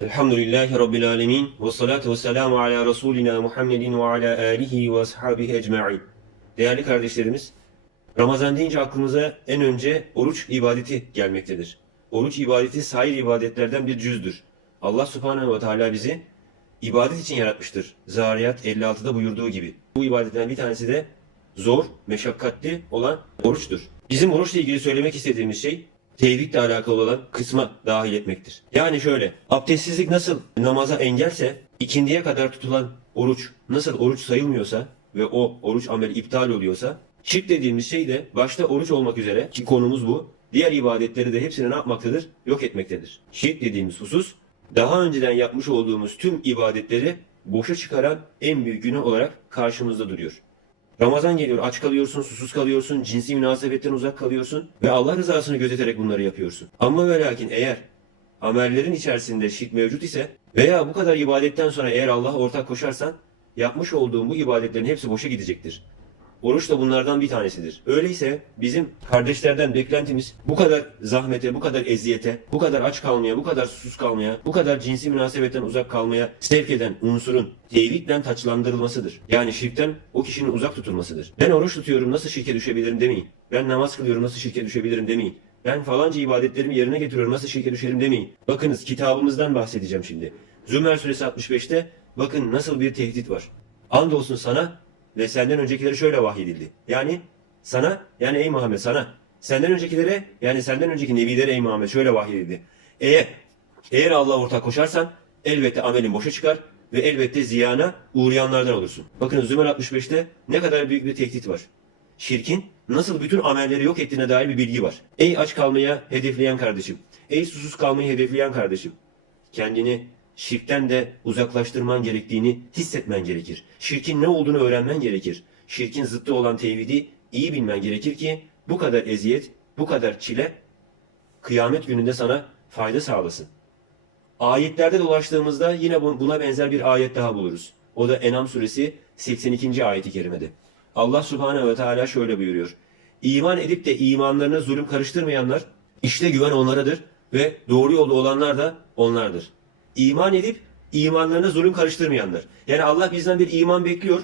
Elhamdülillahi Rabbil Alemin ve salatu ve selamu ala Resulina Muhammedin ve ala alihi ve ashabihi ecma'in. Değerli kardeşlerimiz, Ramazan deyince aklımıza en önce oruç ibadeti gelmektedir. Oruç ibadeti sair ibadetlerden bir cüzdür. Allah subhanehu ve teala bizi ibadet için yaratmıştır. Zariyat 56'da buyurduğu gibi. Bu ibadetlerden bir tanesi de zor, meşakkatli olan oruçtur. Bizim oruçla ilgili söylemek istediğimiz şey tevhidle alakalı olan kısma dahil etmektir. Yani şöyle, abdestsizlik nasıl namaza engelse, ikindiye kadar tutulan oruç nasıl oruç sayılmıyorsa ve o oruç ameli iptal oluyorsa, şirk dediğimiz şey de başta oruç olmak üzere ki konumuz bu, diğer ibadetleri de hepsini ne yapmaktadır? Yok etmektedir. Şirk dediğimiz husus, daha önceden yapmış olduğumuz tüm ibadetleri boşa çıkaran en büyük günah olarak karşımızda duruyor. Ramazan geliyor, aç kalıyorsun, susuz kalıyorsun, cinsi münasebetten uzak kalıyorsun ve Allah rızasını gözeterek bunları yapıyorsun. Ama ve lakin eğer amellerin içerisinde şirk mevcut ise veya bu kadar ibadetten sonra eğer Allah'a ortak koşarsan yapmış olduğun bu ibadetlerin hepsi boşa gidecektir. Oruç da bunlardan bir tanesidir. Öyleyse bizim kardeşlerden beklentimiz bu kadar zahmete, bu kadar eziyete, bu kadar aç kalmaya, bu kadar susuz kalmaya, bu kadar cinsi münasebetten uzak kalmaya sevk eden unsurun tevhidle taçlandırılmasıdır. Yani şirkten o kişinin uzak tutulmasıdır. Ben oruç tutuyorum nasıl şirke düşebilirim demeyin. Ben namaz kılıyorum nasıl şirke düşebilirim demeyin. Ben falanca ibadetlerimi yerine getiriyorum nasıl şirke düşerim demeyin. Bakınız kitabımızdan bahsedeceğim şimdi. Zümer suresi 65'te bakın nasıl bir tehdit var. Andolsun sana ve senden öncekilere şöyle vahyedildi. Yani sana yani ey Muhammed sana senden öncekilere yani senden önceki nebilere ey Muhammed şöyle vahyedildi. Eğer eğer Allah'a ortak koşarsan elbette amelin boşa çıkar ve elbette ziyana uğrayanlardan olursun. Bakın Zümer 65'te ne kadar büyük bir tehdit var. Şirkin nasıl bütün amelleri yok ettiğine dair bir bilgi var. Ey aç kalmaya hedefleyen kardeşim. Ey susuz kalmayı hedefleyen kardeşim. Kendini şirkten de uzaklaştırman gerektiğini hissetmen gerekir. Şirkin ne olduğunu öğrenmen gerekir. Şirkin zıttı olan tevhidi iyi bilmen gerekir ki bu kadar eziyet, bu kadar çile kıyamet gününde sana fayda sağlasın. Ayetlerde dolaştığımızda yine bu- buna benzer bir ayet daha buluruz. O da Enam suresi 82. ayeti kerimede. Allah subhanehu ve teala şöyle buyuruyor. İman edip de imanlarına zulüm karıştırmayanlar, işte güven onlaradır ve doğru yolda olanlar da onlardır. İman edip imanlarına zulüm karıştırmayanlar. Yani Allah bizden bir iman bekliyor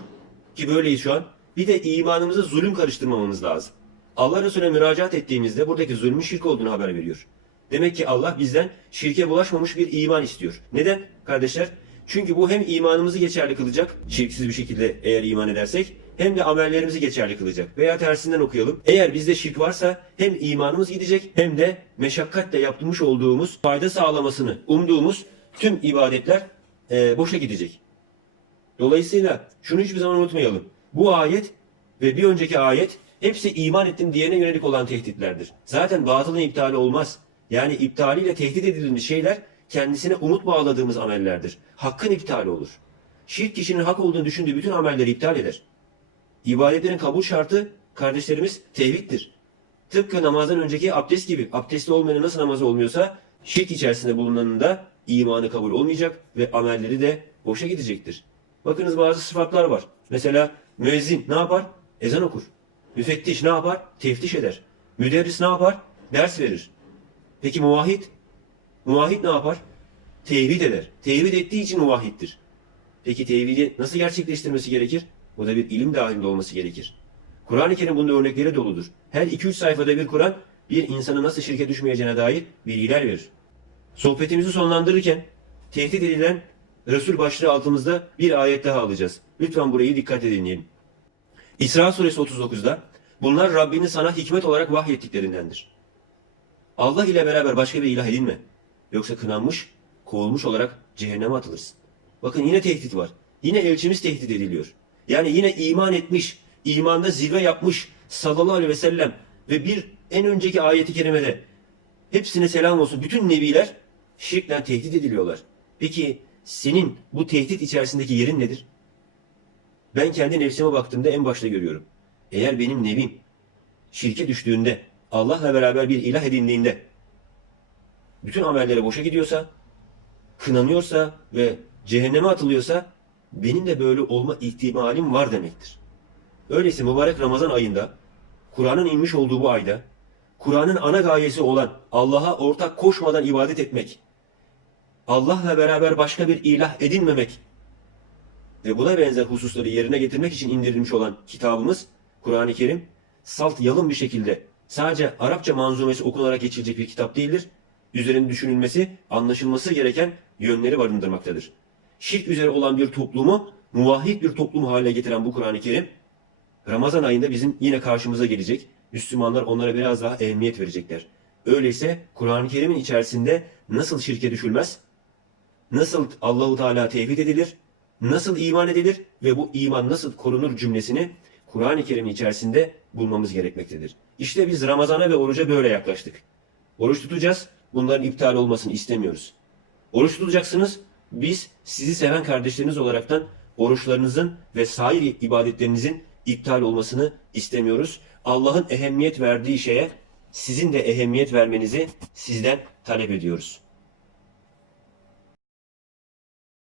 ki böyleyiz şu an. Bir de imanımıza zulüm karıştırmamamız lazım. Allah Resulüne müracaat ettiğimizde buradaki zulmün şirk olduğunu haber veriyor. Demek ki Allah bizden şirke bulaşmamış bir iman istiyor. Neden kardeşler? Çünkü bu hem imanımızı geçerli kılacak, şirksiz bir şekilde eğer iman edersek, hem de amellerimizi geçerli kılacak. Veya tersinden okuyalım. Eğer bizde şirk varsa hem imanımız gidecek hem de meşakkatle yapmış olduğumuz, fayda sağlamasını umduğumuz tüm ibadetler eee, boşa gidecek. Dolayısıyla şunu hiçbir zaman unutmayalım. Bu ayet ve bir önceki ayet hepsi iman ettim diyene yönelik olan tehditlerdir. Zaten batılın iptali olmaz. Yani iptaliyle tehdit edilmiş şeyler kendisine umut bağladığımız amellerdir. Hakkın iptali olur. Şirk kişinin hak olduğunu düşündüğü bütün amelleri iptal eder. İbadetlerin kabul şartı kardeşlerimiz tevhiddir. Tıpkı namazdan önceki abdest gibi. Abdestli olmayanın nasıl namazı olmuyorsa şirk içerisinde bulunanın da imanı kabul olmayacak ve amelleri de boşa gidecektir. Bakınız bazı sıfatlar var. Mesela müezzin ne yapar? Ezan okur. Müfettiş ne yapar? Teftiş eder. Müderris ne yapar? Ders verir. Peki muvahhid? Muvahhid ne yapar? Tevhid eder. Tevhid ettiği için muvahhiddir. Peki tevhidi nasıl gerçekleştirmesi gerekir? Bu da bir ilim dahilinde olması gerekir. Kur'an-ı Kerim bunda örnekleri doludur. Her 2-3 sayfada bir Kur'an bir insanı nasıl şirke düşmeyeceğine dair bilgiler verir. Sohbetimizi sonlandırırken tehdit edilen Resul başlığı altımızda bir ayet daha alacağız. Lütfen burayı dikkatle dinleyelim. İsra suresi 39'da bunlar Rabbinin sana hikmet olarak vahyettiklerindendir. Allah ile beraber başka bir ilah edinme. Yoksa kınanmış, kovulmuş olarak cehenneme atılırsın. Bakın yine tehdit var. Yine elçimiz tehdit ediliyor. Yani yine iman etmiş, imanda zirve yapmış sallallahu aleyhi ve sellem ve bir en önceki ayeti kerimede hepsine selam olsun. Bütün nebiler şirkle tehdit ediliyorlar. Peki senin bu tehdit içerisindeki yerin nedir? Ben kendi nefsime baktığımda en başta görüyorum. Eğer benim nebim şirke düştüğünde, Allah'la beraber bir ilah edindiğinde bütün amelleri boşa gidiyorsa, kınanıyorsa ve cehenneme atılıyorsa benim de böyle olma ihtimalim var demektir. Öyleyse mübarek Ramazan ayında, Kur'an'ın inmiş olduğu bu ayda, Kur'an'ın ana gayesi olan Allah'a ortak koşmadan ibadet etmek, Allah'la beraber başka bir ilah edinmemek ve buna benzer hususları yerine getirmek için indirilmiş olan kitabımız Kur'an-ı Kerim salt yalın bir şekilde sadece Arapça manzumesi okunarak geçilecek bir kitap değildir. Üzerinde düşünülmesi, anlaşılması gereken yönleri barındırmaktadır. Şirk üzere olan bir toplumu muvahhid bir toplum haline getiren bu Kur'an-ı Kerim Ramazan ayında bizim yine karşımıza gelecek. Müslümanlar onlara biraz daha ehemmiyet verecekler. Öyleyse Kur'an-ı Kerim'in içerisinde nasıl şirke düşülmez, nasıl Allahu Teala tevhid edilir, nasıl iman edilir ve bu iman nasıl korunur cümlesini Kur'an-ı Kerim'in içerisinde bulmamız gerekmektedir. İşte biz Ramazan'a ve oruca böyle yaklaştık. Oruç tutacağız, bunların iptal olmasını istemiyoruz. Oruç tutacaksınız, biz sizi seven kardeşleriniz olaraktan oruçlarınızın ve sair ibadetlerinizin iptal olmasını istemiyoruz. Allah'ın ehemmiyet verdiği şeye sizin de ehemmiyet vermenizi sizden talep ediyoruz.